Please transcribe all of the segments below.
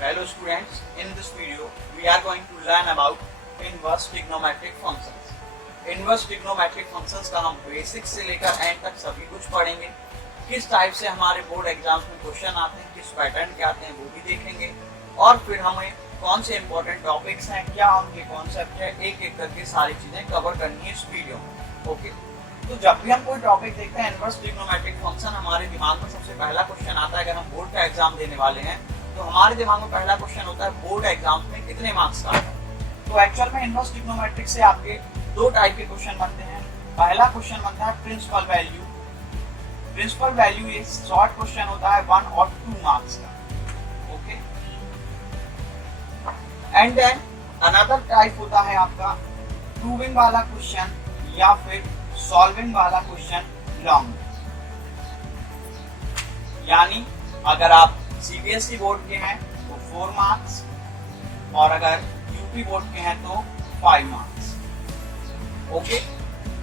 Hello students, in this video we are going to learn about inverse trigonometric functions. Inverse trigonometric functions का हम basic से लेकर and तक सभी कुछ पढ़ेंगे। किस टाइप से हमारे बोर्ड एग्जाम्स में क्वेश्चन आते हैं, किस पैटर्न के आते हैं वो भी देखेंगे और फिर हमें कौन से इंपॉर्टेंट टॉपिक्स हैं, क्या उनके कॉन्सेप्ट है, एक एक करके सारी चीजें कवर करनी है इस वीडियो में। ओके, तो जब भी हम कोई टॉपिक देखते हैं इनवर्स ट्रिग्नोमेट्रिक फंक्शन, हमारे दिमाग में सबसे पहला क्वेश्चन आता है। अगर हम बोर्ड का एग्जाम देने वाले हैं तो हमारे दिमाग में पहला क्वेश्चन होता है बोर्ड एग्जाम में कितने मार्क्स का है। तो एक्चुअल में इनवर्स ट्रिग्नोमेट्रिक से आपके दो टाइप के क्वेश्चन बनते हैं। पहला क्वेश्चन बनता है प्रिंसिपल वैल्यू। प्रिंसिपल वैल्यू एक शॉर्ट क्वेश्चन होता है 1 और 2 मार्क्स का। Okay, and then another type होता है आपका प्रूविंग वाला क्वेश्चन या फिर सॉल्विंग वाला क्वेश्चन लॉन्ग। यानी अगर आप सीबीएसई बोर्ड के हैं तो 4 मार्क्स और अगर यूपी बोर्ड के हैं तो 5 मार्क्स। ओके,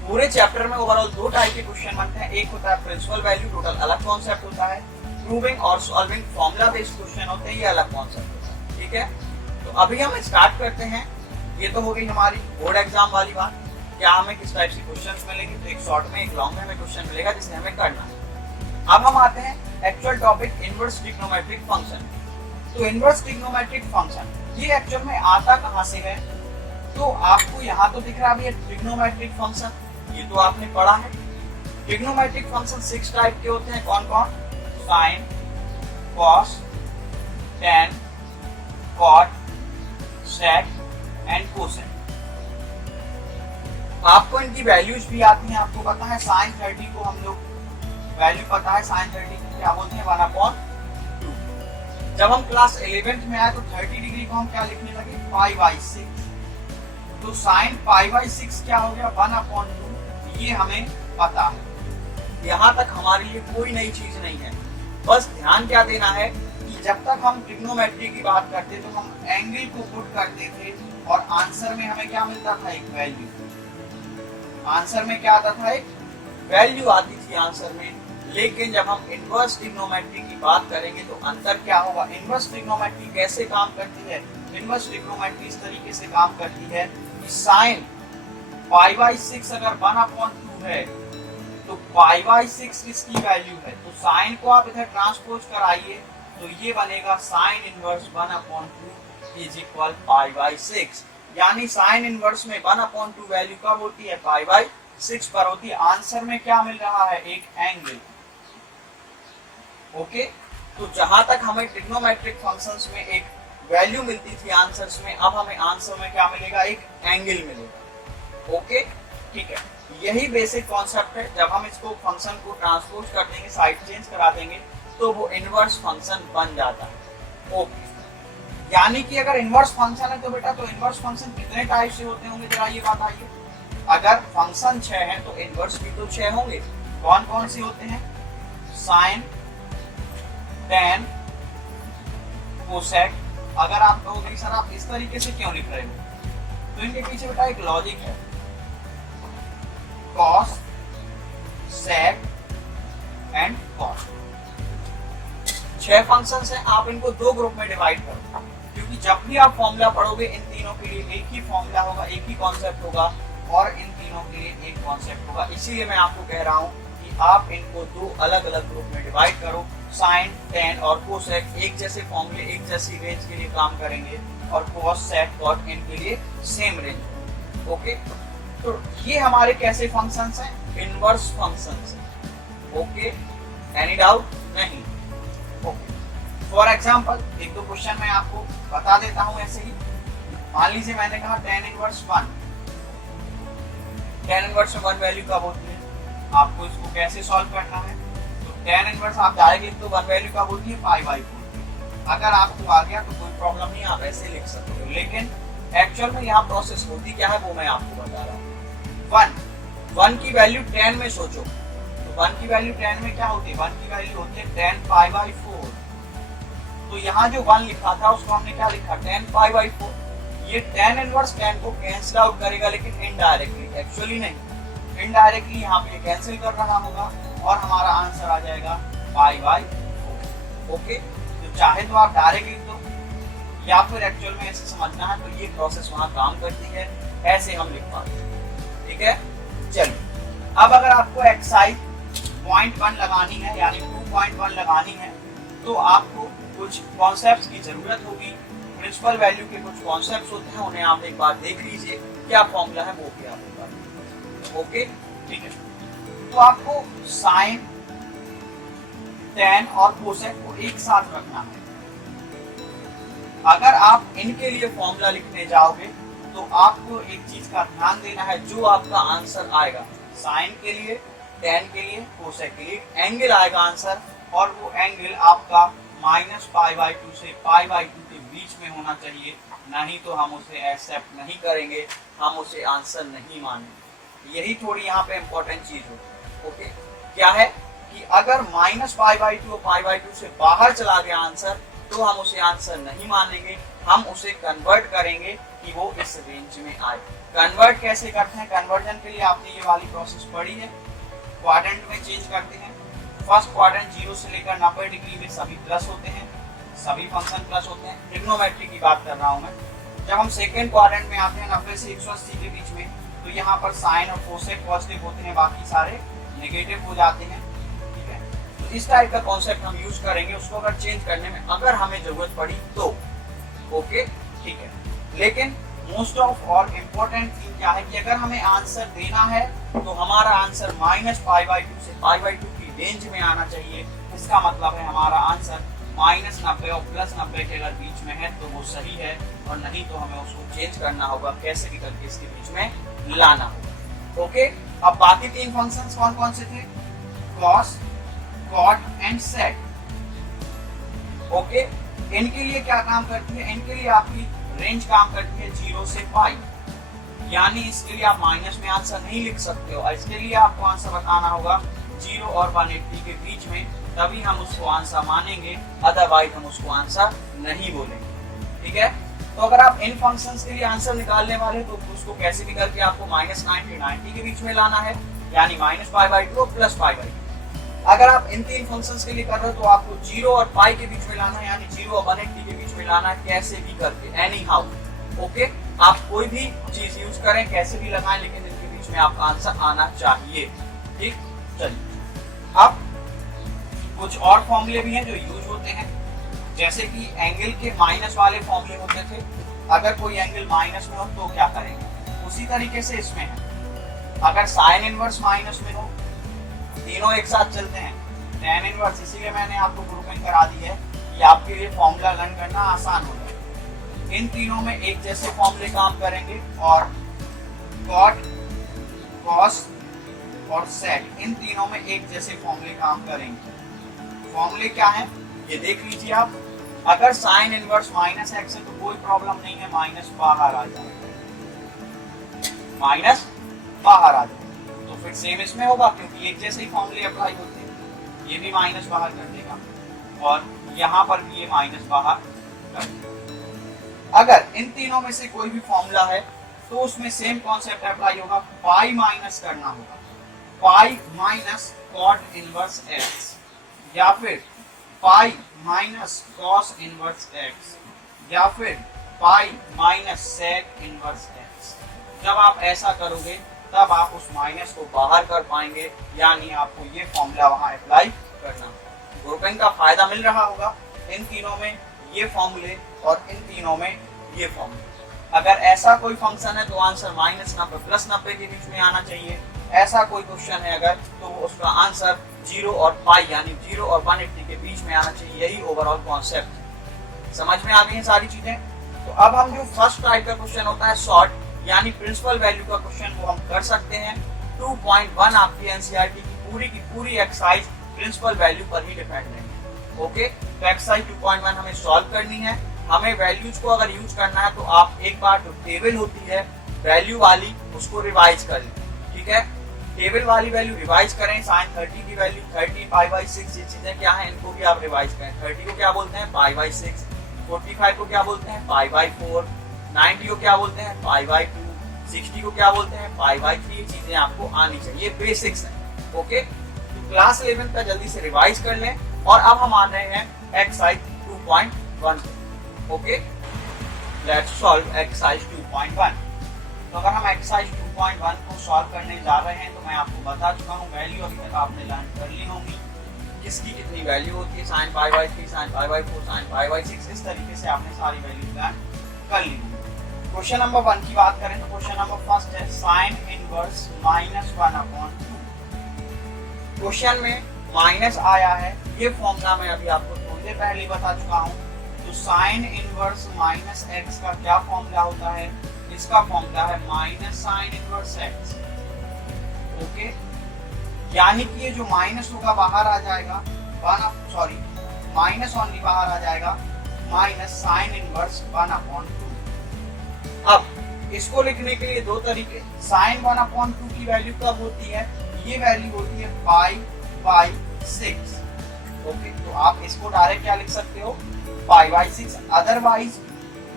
पूरे चैप्टर में ओवरऑल दो टाइप के क्वेश्चन बनते हैं। एक होता है प्रिंसिपल वैल्यू, टोटल अलग कॉन्सेप्ट होता है। प्रूविंग और सॉल्विंग फॉर्मूला बेस्ड क्वेश्चन होते हैं, ये अलग कॉन्सेप्ट होता है। ठीक है, तो अभी हम स्टार्ट करते हैं। ये तो हो गई हमारी बोर्ड एग्जाम वाली बात, क्या हमें किस टाइप से क्वेश्चंस मिलेंगे। तो एक शॉर्ट में एक लॉन्ग में हमें क्वेश्चन मिलेगा जिसे हमें करना है। अब हम आते हैं actual topic inverse trigonometric function. तो इनवर्स ट्रिग्नोमेट्रिक फंक्शन ये एक्चुअल में आता कहां से है। तो आपको यहाँ तो दिख रहा है ट्रिग्नोमेट्रिक फंक्शन, ये तो आपने पढ़ा है। ट्रिग्नोमेट्रिक फंक्शन 6 टाइप के होते हैं। कौन कौन? Sine, cos, tan, cot, sec and cosec. आपको इनकी वैल्यूज भी आती हैं। आपको पता है साइन 30 को हम लोग वैल्यू पता है, साइन 30 को क्या बोलते हैं 1/2। जब हम क्लास 11th में आए तो 30 डिग्री को हम क्या लिखने लगे π/6। तो साइन π/6 क्या हो गया 1/2, ये हमें पता है। यहाँ तक हमारे लिए कोई नई चीज नहीं है। बस ध्यान क्या देना है कि जब तक हम ट्रिग्नोमेट्री की बात करते तो हम एंगल को पुट करते थे और आंसर में हमें क्या मिलता था, एक वैल्यू। आंसर में क्या आता था, एक वैल्यू आती थी आंसर में। लेकिन जब हम इनवर्स ट्रिग्नोमेट्री की बात करेंगे तो अंतर क्या होगा। इनवर्स ट्रिग्नोमेट्री कैसे काम करती है? इनवर्स ट्रिग्नोमेट्री इस तरीके से काम करती है कि साइन π/6 अगर 1/2 है तो π/6 किसकी वैल्यू है। तो साइन को आप इधर ट्रांसपोज कराइए तो ये बनेगा साइन इनवर्स 1/2 इज इक्वल π/6। यानी साइन इनवर्स में 1/2 वैल्यू कब होती है, π/6 पर होती है। आंसर में क्या मिल रहा है, एक एंगल। ओके, तो जहां तक हमें ट्रिग्नोमेट्रिक फंक्शंस में एक वैल्यू मिलती थी आंसर्स में, अब हमें आंसर में क्या मिलेगा, एक एंगल मिलेगा। ओके, ठीक है, यही बेसिक कॉन्सेप्ट है। जब हम इसको फंक्शन को ट्रांसपोज कर देंगे, साइड चेंज करा देंगे तो वो इनवर्स फंक्शन बन जाता है। ओके, यानी कि अगर इनवर्स फंक्शन है तो बेटा तो इनवर्स फंक्शन कितने टाइप से होते होंगे, जरा ये बात आइए। अगर फंक्शन 6 है तो इनवर्स भी तो 6 होंगे। कौन कौन से होते हैं? Sine, tan, cosec. अगर आप कहोगे सर आप इस तरीके से क्यों लिख रहे हो, तो इनके पीछे बेटा एक लॉजिक है। Cos, sec and cot 6 functions हैं। आप इनको 2 ग्रुप में डिवाइड करो, क्योंकि जब भी आप फॉर्मूला पढ़ोगे इन तीनों के लिए एक ही फॉर्मूला होगा, एक ही कॉन्सेप्ट होगा और इन तीनों के लिए एक कॉन्सेप्ट होगा। इसीलिए मैं आपको कह रहा हूं कि आप इनको 2 अलग अलग ग्रुप में डिवाइड करो। साइन, टैन और कोसेक एक जैसे फॉर्मूले, एक जैसी रेंज के लिए काम करेंगे और कॉस, सेक, कॉट इनके लिए सेम रेंज। ओके, तो ये हमारे कैसे फंक्शंस हैं, इनवर्स फंक्शंस हैं। ओके, एनी डाउट नहीं? ओके, फॉर एग्जांपल एक दो क्वेश्चन मैं आपको बता देता हूं ऐसे ही। मान लीजिए मैंने कहा tan inverse 1। tan inverse 1 value कब होती है, आपको इसको कैसे सॉल्व करना है। तो tan इनवर्स आप डायरेक्ट लिख दो, 1 वैल्यू कब होती है, π/4। अगर आपको आ गया तो कोई प्रॉब्लम नहीं, आप ऐसे लिख सकते हो। लेकिन एक्चुअल में यहाँ प्रोसेस होती क्या है वो मैं आपको बता रहा हूँ। 1 की वैल्यू 10 में सोचो, तो 1 की वैल्यू 10 में क्या होती है, 1 की वैल्यू होती है 10 π/4। तो यहाँ जो 1 लिखा था उसको हमने क्या लिखा, 10 π/4। ये tan इनवर्स 10 को कैंसिल आउट करेगा, लेकिन इनडायरेक्टली, एक्चुअली नहीं, इनडायरेक्टली यहाँ पे कैंसिल कर रहा होगा और हमारा आंसर आ जाएगा π/4। ओके, तो चाहे तो आप डायरेक्ट लिख दो या फिर एक्चुअल में ऐसे समझना है तो ये प्रोसेस वहां काम करती है, ऐसे हम लिख पाते हैं। ठीक है, चलिए अब अगर आपको एक्सरसाइज 0.1 लगानी है यानी 2.1 लगानी है तो आपको कुछ कॉन्सेप्ट्स की जरूरत होगी। प्रिंसिपल वैल्यू के कुछ कॉन्सेप्ट्स होते हैं, उन्हें आप एक बार देख लीजिए, क्या फॉर्मूला है वो भी आप एक बार। ओके, ठीक है। तो आपको साइन, टेन और कोसेक को एक साथ रखना है। अगर आप इनके लिए फॉर्मूला लिखने जाओगे तो आपको एक चीज का ध्यान देना है, जो आपका आंसर आएगा साइन के लिए, टेन के लिए, कोसेक के लिए एंगल आएगा आंसर, और वो एंगल आपका -π/2 से π/2 के बीच में होना चाहिए, नहीं तो हम उसे एक्सेप्ट नहीं करेंगे, हम उसे आंसर नहीं मानेंगे। यही थोड़ी यहाँ पे इम्पोर्टेंट चीज होगी। ओके, क्या है कि अगर -π/2 और π/2 से बाहर चला गया आंसर तो हम उसे आंसर नहीं मानेंगे, हम उसे कन्वर्ट करेंगे कि वो इस रेंज में आए। कन्वर्ट कैसे करते हैं? कन्वर्जन के लिए आपने ये वाली प्रोसेस पढ़ी है, क्वाड्रेंट में चेंज करते हैं। फर्स्ट क्वाड्रेंट 0 से लेकर 90 डिग्री में सभी प्लस होते हैं, सभी फंक्शन प्लस होते हैं, ट्रिग्नोमेट्री की बात कर रहा हूं मैं। जब हम सेकेंड क्वाड्रेंट में आते हैं 90 से 180 के बीच में, तो यहाँ पर साइन और कोसेक पॉजिटिव होते हैं, बाकी सारे नेगेटिव हो जाते हैं। ठीक है, तो इस टाइप का कॉन्सेप्ट हम यूज करेंगे, उसको अगर चेंज करने में अगर हमें जरूरत पड़ी तो। ओके, ठीक है। लेकिन most of all important thing क्या है कि अगर हमें आंसर देना है तो हमारा आंसर -π/2 से π/2 की रेंज में आना चाहिए। इसका मतलब है हमारा आंसर -90 और +90 के अगर बीच में है तो वो सही है, और नहीं तो हमें उसको चेंज करना होगा, कैसे भी करके इसके बीच में लाना होगा। ओके, अब बाकी तीन फंक्शंस कौन कौन से थे? Cos, cot and sec. Okay, इनके लिए क्या काम करती है? इनके लिए आपकी रेंज काम करती है 0 से π, यानी इसके लिए आप माइनस में आंसर नहीं लिख सकते हो। इसके लिए आपको आंसर बताना होगा 0 और 180 के बीच में, तभी हम उसको आंसर मानेंगे, अदरवाइज हम उसको आंसर नहीं बोलेंगे। ठीक है, तो अगर आप इन फंक्शंस के लिए आंसर निकालने वाले तो उसको कैसे भी करके आपको -90 के बीच में लाना है, यानी -π/2 और +π/2। अगर आप इन तीन फंक्शंस के लिए कर रहे हो तो आपको 0 और π के बीच में लाना है, यानी 0 और 180 के बीच में लाना है, कैसे भी करके, एनी हाउ। ओके, आप कोई भी चीज यूज करें, कैसे भी लगाएं, लेकिन इनके बीच में आपका आंसर आना चाहिए। ठीक, चलिए अब कुछ और फॉर्मूले भी हैं जो यूज होते हैं, जैसे कि एंगल के माइनस वाले फॉर्मूले होते थे। अगर कोई एंगल माइनस में हो तो क्या करेंगे, उसी तरीके से इसमें है। अगर साइन इनवर्स माइनस में हो, तीनों एक साथ चलते हैं, tan इनवर्स, इसीलिए मैंने आपको ग्रुपिंग करा दी है कि आपके लिए फॉर्मूला लर्न करना आसान हो जाए। इन तीनों में एक जैसे फॉर्मूले काम करेंगे, और कॉट, कॉस और सेक, इन तीनों में एक जैसे फॉर्मूले काम करेंगे। फॉर्मूले क्या है ये देख लीजिए आप। अगर साइन इनवर्स -x है तो कोई प्रॉब्लम नहीं है, माइनस बाहर आ जाएगा, माइनस बाहर आ जाएगा। तो फिर सेम इसमें होगा, क्योंकि एक जैसे ही फॉर्मूले अप्लाई होते हैं। ये भी माइनस बाहर कर देगा, और यहाँ पर भी ये माइनस बाहर कर देगा। अगर इन तीनों में से कोई भी फॉर्मूला है तो उसमें सेम कॉन्सेप्ट अप्लाई होगा, पाई माइनस करना होगा, pi minus cot inverse x, या फिर pi minus cos inverse x, या फिर pi minus sec inverse x। जब आप ऐसा करोगे तब आप उस माइनस को बाहर कर पाएंगे, यानी आपको ये फॉर्मूला वहां अप्लाई करना। ग्रुपिंग का फायदा मिल रहा होगा, इन तीनों में ये फॉर्मूले और इन तीनों में ये फॉर्मूले। अगर ऐसा कोई फंक्शन है तो आंसर -90 +90 के बीच में आना चाहिए। ऐसा कोई क्वेश्चन है अगर, तो उसका आंसर 0 और π यानी 0 और 180 के बीच में आना चाहिए। यही ओवरऑल कॉन्सेप्ट समझ में आ गई हैं सारी चीजें। तो अब हम जो फर्स्ट टाइप का क्वेश्चन होता है शॉर्ट यानी प्रिंसिपल वैल्यू का क्वेश्चन, वो हम कर सकते हैं। 2.1 आपकी एनसीईआरटी की पूरी एक्सरसाइज प्रिंसिपल वैल्यू पर ही डिपेंड है। ओके, तो एक्सरसाइज 2.1 हमें सॉल्व करनी है। हमें वैल्यूज को अगर यूज करना है तो आप एक बार जो टेबल होती है वैल्यू वाली, उसको रिवाइज कर लें। ठीक है, टेबल वाली वैल्यू रिवाइज करें। साइन 30 की वैल्यू 30 π/6, ये चीजें क्या है इनको भी आप रिवाइज करें। 30 को क्या बोलते हैं, π/6। 45 को क्या बोलते हैं, π/4। 90 को क्या बोलते हैं, π/2। 60 को क्या बोलते हैं, π/3। ये चीजें आपको आनी चाहिए, बेसिक्स है। ओके, तो क्लास 11 का जल्दी से रिवाइज कर लें। और अब हम आ रहे हैं exercise 2.1। Okay, let's solve exercise 2.1। तो अगर हम एक्सरसाइज 2.1 को सॉल्व करने जा रहे हैं तो मैं आपको बता चुका हूँ वैल्यू अभी तक आपने लर्न कर ली होंगी, किसकी कितनी वैल्यू होती है, sin pi by 3, sin pi by 4, sin pi by 6, इस तरीके से आपने सारी वैल्यू लर्न कर ली होंगी। क्वेश्चन नंबर 1 की बात करें तो क्वेश्चन नंबर फर्स्ट है sin इनवर्स -1/2। क्वेश्चन में माइनस आया है, ये फॉर्मूला मैं अभी आपको थोड़ी देर पहले बता चुका हूँ। तो साइन इनवर्स माइनस एक्स का क्या फॉर्मूला होता है, इसका फॉर्मूला है minus sine inverse x. Okay, यानी कि ये जो माइनस होगा बाहर आ जाएगा, माइनस ओनली बाहर आ जाएगा, माइनस साइन इनवर्स 1/2। अब इसको लिखने के लिए दो तरीके, साइन 1/2 की वैल्यू कब होती है, ये वैल्यू होती है पाई बाई 6। ओके, तो आप इसको डायरेक्ट क्या लिख सकते हो, पाई बाई 6। अदरवाइज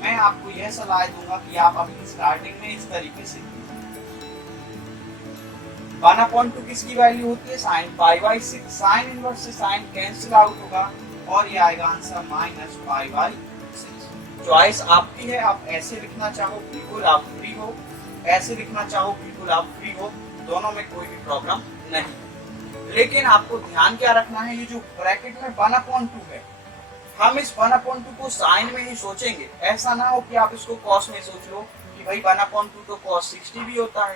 मैं आपको यह सलाह दूंगा कि आप अपनी स्टार्टिंग में इस तरीके से 1/2 किसकी वैल्यू होती है, sine pi by 6। Sine inverse से साइन कैंसिल आउट होगा और ये आएगा answer minus pi by 6। Choice आपकी है, आप ऐसे लिखना चाहो बिल्कुल आप फ्री हो, ऐसे लिखना चाहो बिल्कुल आप फ्री हो, दोनों में कोई भी प्रॉब्लम नहीं। लेकिन आपको ध्यान क्या रखना है, ये जो ब्रैकेट में 1/2 है, हम इस 1/2 को साइन में ही सोचेंगे। ऐसा ना हो कि आप इसको कॉस में सोच लो कि भाई 1/2 तो कॉस 60 भी होता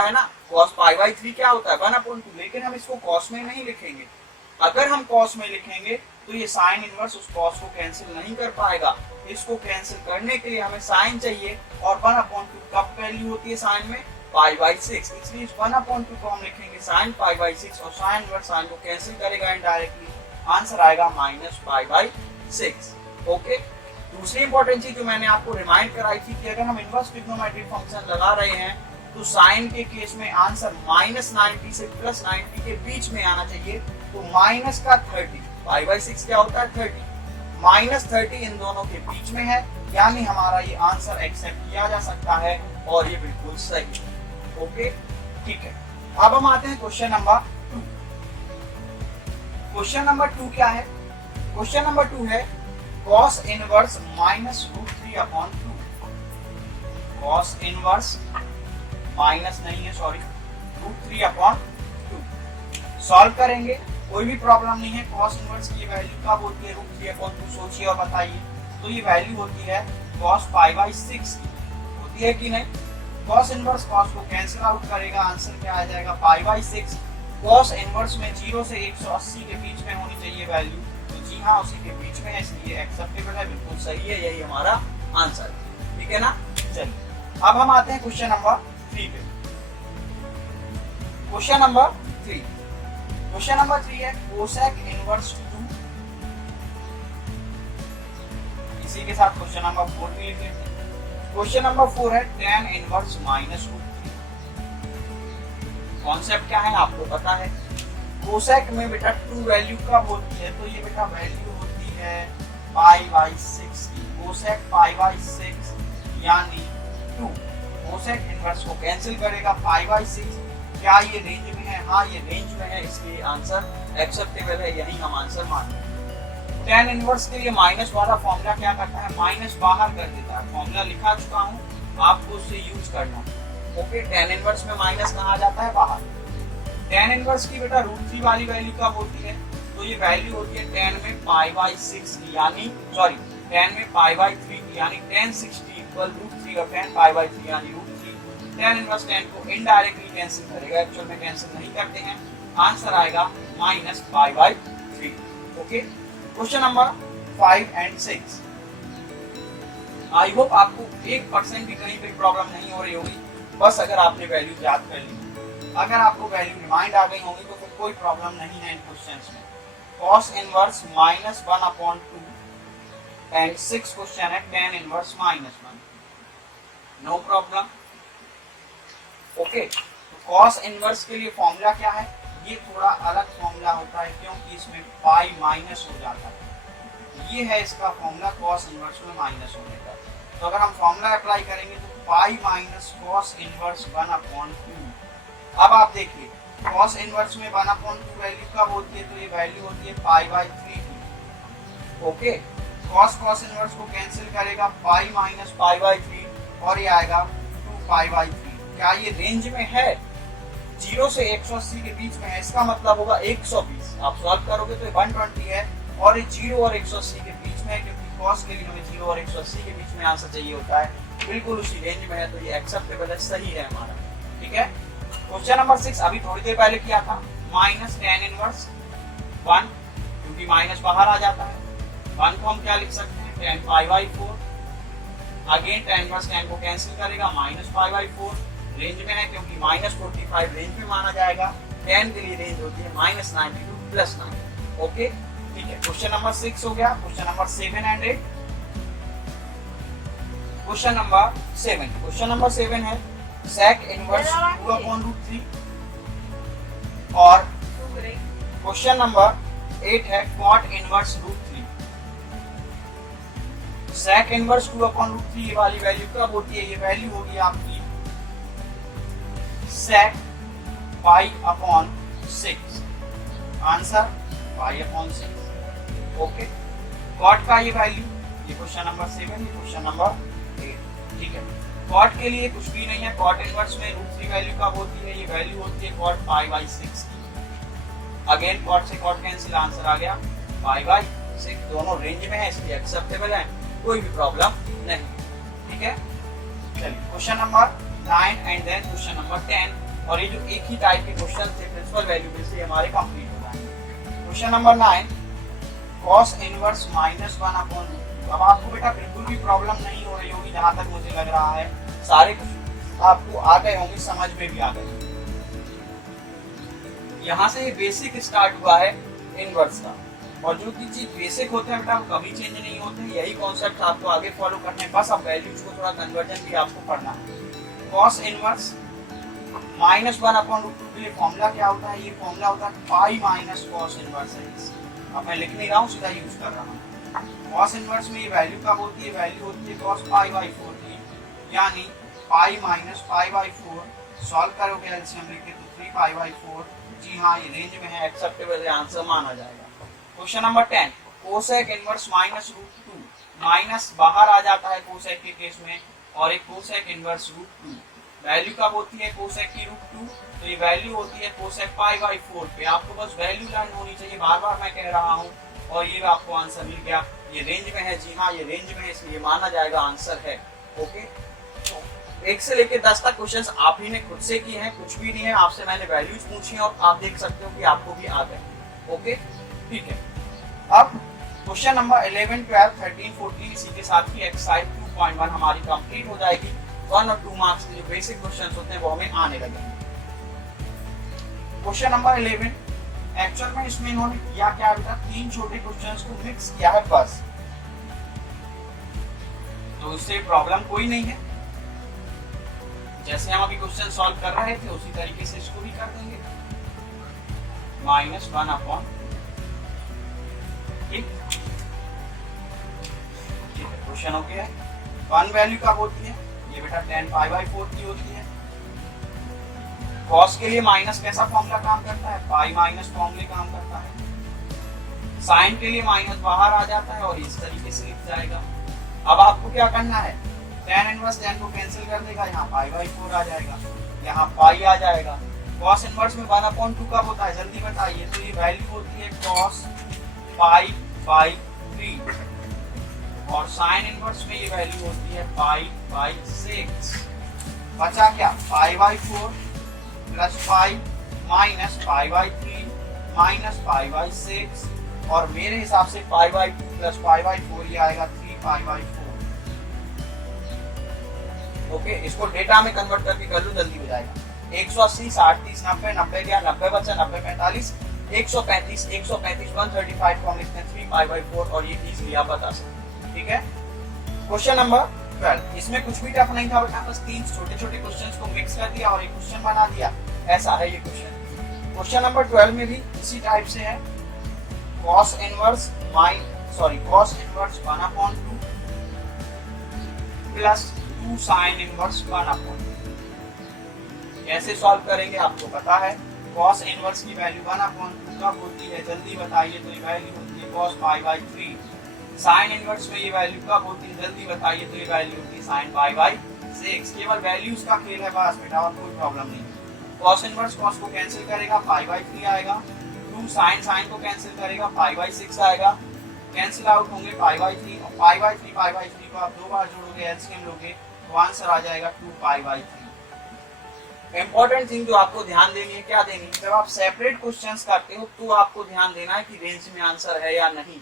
है ना, कॉस पाई बाई 3 क्या होता है 1/2, लेकिन हम इसको कॉस में नहीं लिखेंगे। अगर हम कॉस में लिखेंगे तो ये साइन इनवर्स उस कॉस को कैंसिल नहीं कर पाएगा। इसको कैंसिल करने के लिए हमें साइन चाहिए, और 1/2 कब वैल्यू होती है साइन में, पाई बाई 6, इसलिए इस 1/2 को हम लिखेंगे साइन पाई बाई 6, और साइन इनवर्स साइन को कैंसिल करेगा इनडायरेक्टली, आंसर आएगा माइनस पाई बाई 6। ओके, दूसरी इंपॉर्टेंट चीज जो मैंने आपको रिमाइंड कराई थी कि अगर हम इनवर्स ट्रिग्नोमेट्रिक फंक्शन लगा रहे हैं तो साइन के केस में आंसर -90 से +90 के बीच में आना चाहिए। तो माइनस का 30, पाई बाई 6 क्या होता है 30, -30 इन दोनों के बीच में है, यानी हमारा ये आंसर एक्सेप्ट किया जा सकता है और ये बिल्कुल सही है। ओके, ठीक है। अब हम आते हैं क्वेश्चन नंबर 2। क्वेश्चन नंबर 2 क्या है, क्वेश्चन नंबर 2 है cos inverse -√3/2। cos inverse minus नहीं है, सॉरी, √3/2 सॉल्व करेंगे, कोई भी प्रॉब्लम नहीं है। cos इनवर्स की वैल्यू कब होती है, √3/2, सोचिए और बताइए। तो ये वैल्यू होती है cos पाई बाई 6 की, होती है कि नहीं। cos इनवर्स cos को कैंसिल आउट करेगा, आंसर क्या आ जाएगा पाई बाई 6। cos इनवर्स में 0 से 180 के बीच में होनी चाहिए वैल्यू, तो जी हाँ उसी के बीच में है, इसलिए एक्सेप्टेबल है, बिल्कुल सही है, यही हमारा आंसर है। ठीक है ना, चलिए अब हम आते हैं क्वेश्चन नंबर 3 पे। क्वेश्चन नंबर 3, क्वेश्चन नंबर 3 है कोसेक इनवर्स 2। इसी के साथ क्वेश्चन नंबर 4 भी लिख लेते हैं। क्वेश्चन नंबर 4 है tan इनवर्स -√3। कॉन्सेप्ट क्या है आपको पता है, कोसेक में बेटा 2 वैल्यू कब होती है, तो ये बेटा वैल्यू होती है पाई बाई 6 की। कोसेक पाई बाई 6 यानी 2, कोसेक इनवर्स को कैंसिल करेगा, पाई बाई 6। क्या ये रेंज में है, हाँ ये रेंज में है, इसलिए आंसर एक्सेप्टेबल है, यही हम आंसर मानते हैं। tan इनवर्स के लिए माइनस वाला फॉर्मूला क्या करता है, माइनस बाहर कर देता है। फॉर्मूला लिखा चुका हूँ, आपको उससे यूज करना। ओके, tan इनवर्स में माइनस कहाँ जाता है, बाहर। tan इनवर्स की बेटा √3 वाली वैल्यू कब होती है, तो ये वैल्यू होती है tan में पाई बाई 6 की, यानी सॉरी tan में पाई बाई 3 की, यानी tan 60 इक्वल √3 और tan पाई बाई 3 यानी √3। tan इनवर्स tan को इनडायरेक्टली कैंसिल करेगा, एक्चुअल में कैंसिल नहीं करते हैं, आंसर आएगा minus pi by 3। Okay, question number 5 and 6। I hope आपको 1% भी कहीं पे प्रॉब्लम नहीं हो रही होगी, बस अगर आपने वैल्यू याद कर ली, अगर आपको वैल्यू रिमाइंड आ गई होगी तो फिर कोई प्रॉब्लम नहीं है इन क्वेश्चंस में। cos इनवर्स -1/2 एंड 6 क्वेश्चन है tan inverse -1, no problem. Okay, तो cos इनवर्स के लिए फॉर्मूला क्या है, ये थोड़ा अलग फॉर्मूला होता है क्योंकि इसमें पाई माइनस हो जाता है। ये है इसका फॉर्मूला cos इनवर्स में माइनस होने का। तो अगर हम फॉर्मूला अप्लाई करेंगे तो पाई माइनस cos इनवर्स 1/2। अब आप देखिए cos इनवर्स में 1/2 वैल्यू कब होती है, तो ये वैल्यू होती है पाई बाई 3 की। ओके, cos cos इनवर्स को कैंसिल करेगा पाई माइनस पाई बाई 3 और ये आएगा 2 पाई बाई 3। क्या ये रेंज में है? 0 से 180 के बीच में है, इसका मतलब होगा 120। आप सॉल्व करोगे तो 120 है और ये 0 और 180 के बीच में है, क्योंकि cos के लिए हमें 0 और 180 के बीच में आंसर चाहिए होता है, बिल्कुल उसी रेंज में है, तो ये एक्सेप्टेबल है, सही है हमारा। ठीक है। क्वेश्चन नंबर 6 अभी थोड़ी देर पहले किया था, माइनस tan इनवर्स 1, क्योंकि माइनस बाहर आ जाता है, 1 को हम क्या लिख सकते हैं tan pi by 4। Again tan inverse tan को कैंसिल करेगा, माइनस पाई बाई 4 रेंज में है, क्योंकि माइनस 45 रेंज में माना जाएगा। tan के लिए रेंज होती है माइनस 92 प्लस 9। ओके ठीक है। क्वेश्चन नंबर 6 हो गया। Question number 7 and 8। Question number 7, question number 7 है sec इनवर्स 2/√3 और क्वेश्चन नंबर 8 है cot इनवर्स √3। sec इनवर्स 2/√3 वाली वैल्यू कब होती है? ये वैल्यू होगी आपकी sec pi upon 6। Answer pi upon 6। Okay. cot का ये वैल्यू, ये क्वेश्चन नंबर 7, ये क्वेश्चन नंबर 8। ठीक है। cot के लिए कुछ भी नहीं है, cot इनवर्स में √3 वैल्यू कब होती है? ये वैल्यू होती है cot पाई बाई 6 की। अगेन cot से cot कैंसिल, आंसर आ गया पाई बाई 6। दोनों रेंज में है, इसलिए एक्सेप्टेबल है, कोई भी प्रॉब्लम नहीं। ठीक है। चलिए question number 9 and then question number 10, और ये जो एक ही टाइप के क्वेश्चन थे प्रिंसिपल वैल्यू बेस से हमारे कंप्लीट हो जाएंगे। Question number 9 cos inverse -1/√2। अब आपको बेटा बिल्कुल भी प्रॉब्लम नहीं हो रही होगी, जहां तक मुझे लग रहा है सारे आपको आ गए होंगे, समझ में भी आ गए। यहाँ से ये बेसिक स्टार्ट हुआ है इनवर्स का, और जो भी चीज बेसिक होते हैं बेटा वो कभी चेंज नहीं होते, यही कॉन्सेप्ट आपको आगे फॉलो करने हैं, बस अब वैल्यूज को थोड़ा कन्वर्जन भी आपको पढ़ना है। cos इनवर्स -1/√2 के लिए फॉर्मूला क्या होता है? ये फॉर्मूला होता है pi minus cos inverse x। अब मैं लिख नहीं रहा हूँ, सीधा यूज कर रहा हूँ। cos इनवर्स में ये वैल्यू कब होती है? वैल्यू होती है cos पाई बाई 4 की, यानी pi minus pi by 4। Solve करोगे एलसीएम लेके तो 3 पाई बाई 4। जी हाँ, ये रेंज में है, एक्सेप्टेबल है, आंसर माना जाएगा। Question number 10 cosec inverse -√2। Minus बाहर आ जाता है कोसेक के केस में, और एक कोसेक इनवर्स √2। वैल्यू कब होती है कोसेक की √2? तो ये वैल्यू होती है कोसेक पाई बाई 4 पे। आपको बस वैल्यू लर्न होनी चाहिए, बार बार मैं कह रहा हूँ, और ये आपको आंसर मिल गया। ये रेंज में है, जी हाँ ये रेंज में है, इसलिए माना जाएगा, आंसर है। ओके। 1 से लेकर 10 तक क्वेश्चंस आप ही ने खुद से किए हैं, कुछ भी नहीं है, आपसे मैंने वैल्यूज पूछी हैं और आप देख सकते हो कि आपको भी आ गए। ओके ठीक है। अब क्वेश्चन नंबर 11, 12, 13, 14 इसी के साथ ही एक्सरसाइज 2.1 हमारी कंप्लीट हो जाएगी। 1 और 2 मार्क्स के जो बेसिक क्वेश्चंस होते हैं वो हमें आने लगेंगे। क्वेश्चन नंबर 11, एक्चुअल में इसमें इन्होंने किया क्या बेटा? 3 छोटे क्वेश्चंस को मिक्स किया है बस, तो इससे प्रॉब्लम कोई नहीं है। जैसे हम अभी क्वेश्चन सॉल्व कर रहे थे उसी तरीके से इसको भी कर देंगे। -1/, ठीक है। क्वेश्चन हो गया है। 1 वैल्यू कब होती है? ये बेटा tan पाई बाई 4 की होती है। cos के लिए माइनस कैसा फॉर्मूला काम करता है? पाई माइनस फॉर्मूले काम करता है। साइन के लिए माइनस बाहर आ जाता है और इस तरीके से लिख जाएगा। अब आपको क्या करना है? tan इनवर्स tan को कैंसिल कर देगा, यहाँ पाई बाई 4 आ जाएगा, यहाँ पाई आ जाएगा। cos इनवर्स में 1/2 कब होता है? जल्दी बताइए। तो ये वैल्यू होती है cos पाई बाई 3, और साइन इनवर्स में ये वैल्यू होती है पाई बाई 6। बचा क्या? Pi by 4 plus pi minus pi by 3 minus pi by 6, और मेरे हिसाब से pi by 2 plus pi by 4 ये आएगा 3 पाई बाई 4। ओके, इसको डेटा में कन्वर्ट करके कर लो, जल्दी हो जाएगा। 180, 60, 30, 90, 90 गया, 90 बचा, 90, 45, 135, 135, 135 को हम लिखते हैं 3 पाई बाई 4, और ये इजीली आप बता सकते हैं। ठीक है। क्वेश्चन नंबर 12, इसमें कुछ भी टफ नहीं था बेटा, बस 3 छोटे छोटे क्वेश्चंस को मिक्स कर दिया और एक क्वेश्चन बना दिया, ऐसा है ये क्वेश्चन। क्वेश्चन नंबर 12 में भी इसी टाइप से है। cos inverse 1/2 plus 2 sine inverse 1/2। कैसे सॉल्व करेंगे आपको पता है। cos इनवर्स की वैल्यू 1/2 कब होती है? जल्दी बताइए। तो ये वैल्यू होती है cos pi by 3। Sine inverse में ये वैल्यू कब होती है जल्दी बताइए, तो ये वैल्यू होती है साइन पाई बाई 6। केवल वैल्यूज का खेल है बस बेटा, और कोई प्रॉब्लम नहीं। कॉस इनवर्स कॉस को कैंसिल करेगा, पाई बाई 3 आएगा। 2 साइन साइन को कैंसिल करेगा, पाई बाई 6 आएगा। कैंसिल आउट होंगे पाई बाई 3 और पाई बाई 3 को आप 2 बार जोड़ोगे, एलसीएम लोगे तो आंसर आ जाएगा 2 पाई बाई 3। इंपॉर्टेंट थिंग जो आपको ध्यान देनी है, क्या देनी है, जब आप सेपरेट क्वेश्चंस करते हो तो आपको ध्यान देना है कि रेंज में आंसर है या नहीं।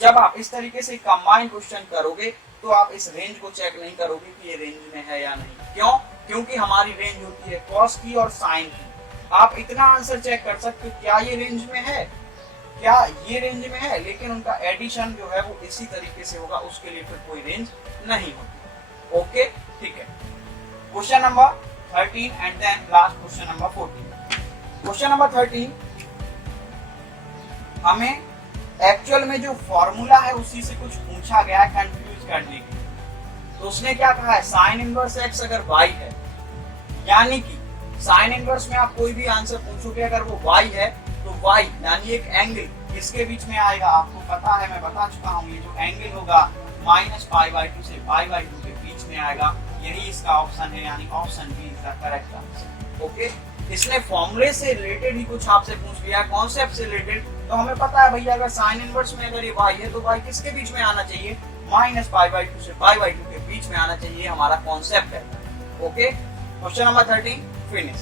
जब आप इस तरीके से कंबाइंड क्वेश्चन करोगे तो आप इस रेंज को चेक नहीं करोगे कि ये रेंज में है या नहीं। क्यों? क्योंकि हमारी रेंज होती है कॉस की और साइन की। आप इतना आंसर चेक कर सकते हो क्या ये रेंज में है, क्या ये रेंज में है, लेकिन उनका एडिशन जो है वो इसी तरीके से होगा, उसके लिए फिर कोई रेंज नहीं होती। ओके, ठीक है। Question number 13 and then last question number 14। Question number 13 हमें एक्चुअल में जो फॉर्मूला है उसी से कुछ पूछा गया है कंफ्यूज करने के लिए। तो उसने क्या कहा है, साइन इनवर्स एक्स अगर y है, यानी कि साइन इनवर्स में आप कोई भी आंसर पूछोगे अगर वो y है तो y यानी एक एंगल किसके बीच में आएगा, आपको पता है, मैं बता चुका हूँ, ये जो एंगल होगा -π/2 से π/2 के बीच में आएगा। यही इसका ऑप्शन है, यानी option B is the correct answer. Okay, इसने फॉर्मूले से रिलेटेड ही कुछ आपसे पूछ लिया, कॉन्सेप्ट से रिलेटेड। तो हमें पता है भैया अगर साइन इनवर्स में अगर ये y है तो y किसके बीच में आना चाहिए, -π/2 से π/2 के बीच में आना चाहिए, हमारा कॉन्सेप्ट है। Okay, question number 13 finish.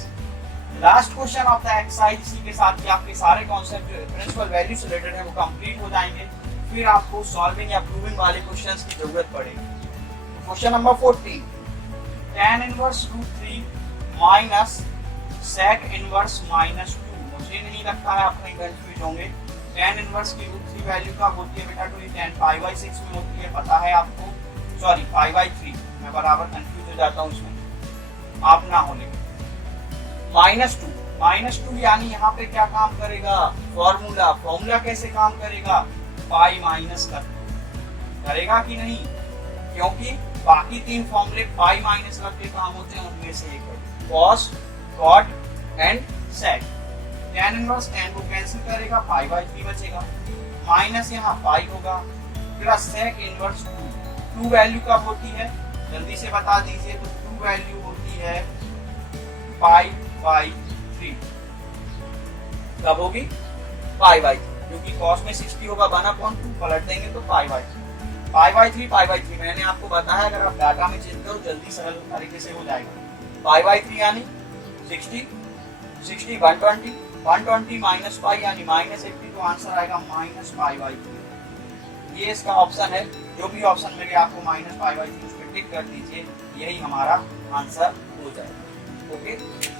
Last question of the exercise, इसी के साथ ही आपके सारे कॉन्सेप्ट जो प्रिंसिपल वैल्यू से रिलेटेड है वो कंप्लीट हो जाएंगे। फिर आपको सॉल्विंग या प्रूविंग वाले क्वेश्चंस की जरूरत पड़ेगी। Question number 14, tan inverse √3 minus sec inverse -2। मुझे नहीं लगता है आप कहीं कंफ्यूज होंगे। tan इनवर्स की √3 वैल्यू कब होती है बेटा, तो ये tan π/6 में होती है, पता है आपको, सॉरी π/3, मैं बराबर कंफ्यूज हो जाता हूँ इसमें, आप ना होने। -2 यानी यहाँ पे क्या काम करेगा, फॉर्मूला कैसे काम करेगा, पाई माइनस करेगा कि नहीं, क्योंकि बाकी 3 फॉर्मूले पाई माइनस करके काम होते हैं, उनमें से एक है cos, cot and sec. tan inverse tan को कैंसिल करेगा, π/3 बचेगा, माइनस यहाँ पाई होगा, प्लस sec इनवर्स 2 वैल्यू कब होती है, जल्दी से बता दीजिए। तो 2 वैल्यू होती है π/3। कब होगी, π/3, क्योंकि cos में 60 होगा 1/2, पलट देंगे तो π/3 मैंने आपको बताया, अगर आप डाटा में चेंज करो जल्दी सरल तरीके से हो जाएगा। π/3 यानी 60 120 माइनस पाई यानी -80, तो आंसर आएगा -π/3। ये इसका ऑप्शन है, जो भी ऑप्शन मिले आपको -π/3 उस पर टिक कर दीजिए, यही हमारा आंसर हो जाएगा। ओके,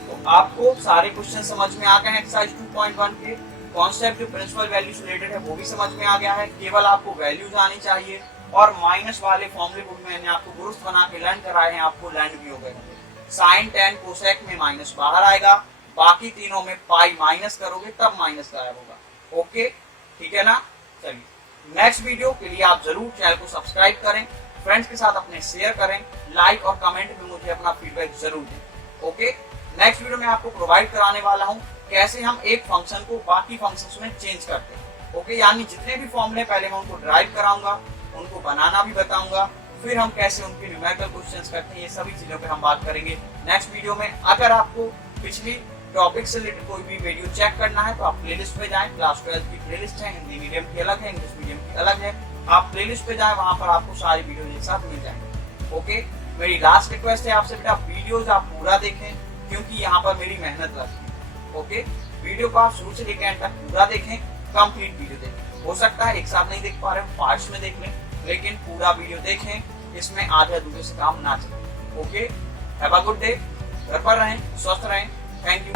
तो आपको सारे क्वेश्चन समझ में आ गए हैं। एक्सरसाइज 2.1 के कॉन्सेप्ट जो प्रिंसिपल वैल्यू से रिलेटेड है वो भी समझ में आ गया है, केवल आपको वैल्यूज आनी चाहिए, और माइनस वाले फॉर्मूले को मैंने आपको दुरुस्त बना के लर्न कराए हैं, आपको लर्न भी हो गए। साइन tan कोसेक में माइनस बाहर आएगा, बाकी तीनों में पाई माइनस करोगे तब माइनस गायब होगा। ओके, ठीक है ना। चलिए, नेक्स्ट वीडियो के लिए आप जरूर चैनल को सब्सक्राइब करें, फ्रेंड्स के साथ अपने शेयर करें, लाइक और कमेंट में मुझे अपना फीडबैक जरूर दें। ओके, नेक्स्ट वीडियो में आपको प्रोवाइड कराने वाला हूं कैसे हम एक फंक्शन को बाकी फंक्शंस में चेंज करते हैं। ओके, यानी जितने भी फॉर्मूले पहले मैं उनको ड्राइव कराऊंगा, उनको बनाना भी बताऊंगा, फिर हम कैसे उनके न्यूमेरिकल क्वेश्चंस करते हैं, ये सभी चीजों पे हम बात करेंगे नेक्स्ट वीडियो में। अगर आपको पिछली टॉपिक से रिलेटेड कोई भी वीडियो चेक करना है तो आप प्लेलिस्ट पे जाएं, क्लास 12 की प्लेलिस्ट है, हिंदी मीडियम की अलग है, इंग्लिश मीडियम की अलग है, आप प्लेलिस्ट पे जाएं, वहां पर आपको सारी वीडियो एक साथ मिल जाएंगे। ओके, मेरी लास्ट रिक्वेस्ट है आपसे बेटा, वीडियोज आप पूरा देखें, क्योंकि यहाँ पर मेरी मेहनत लगती है। ओके, वीडियो को आप शुरू से लेकर एंड तक पूरा देखें, कंप्लीट वीडियो देखें। हो सकता है एक साथ नहीं देख पा रहे हो, पार्ट्स में देख लें, लेकिन पूरा वीडियो देखें, इसमें आधे अधूरे से काम ना चले। Okay, have a good day, घर पर रहें, स्वस्थ रहें, थैंक यू।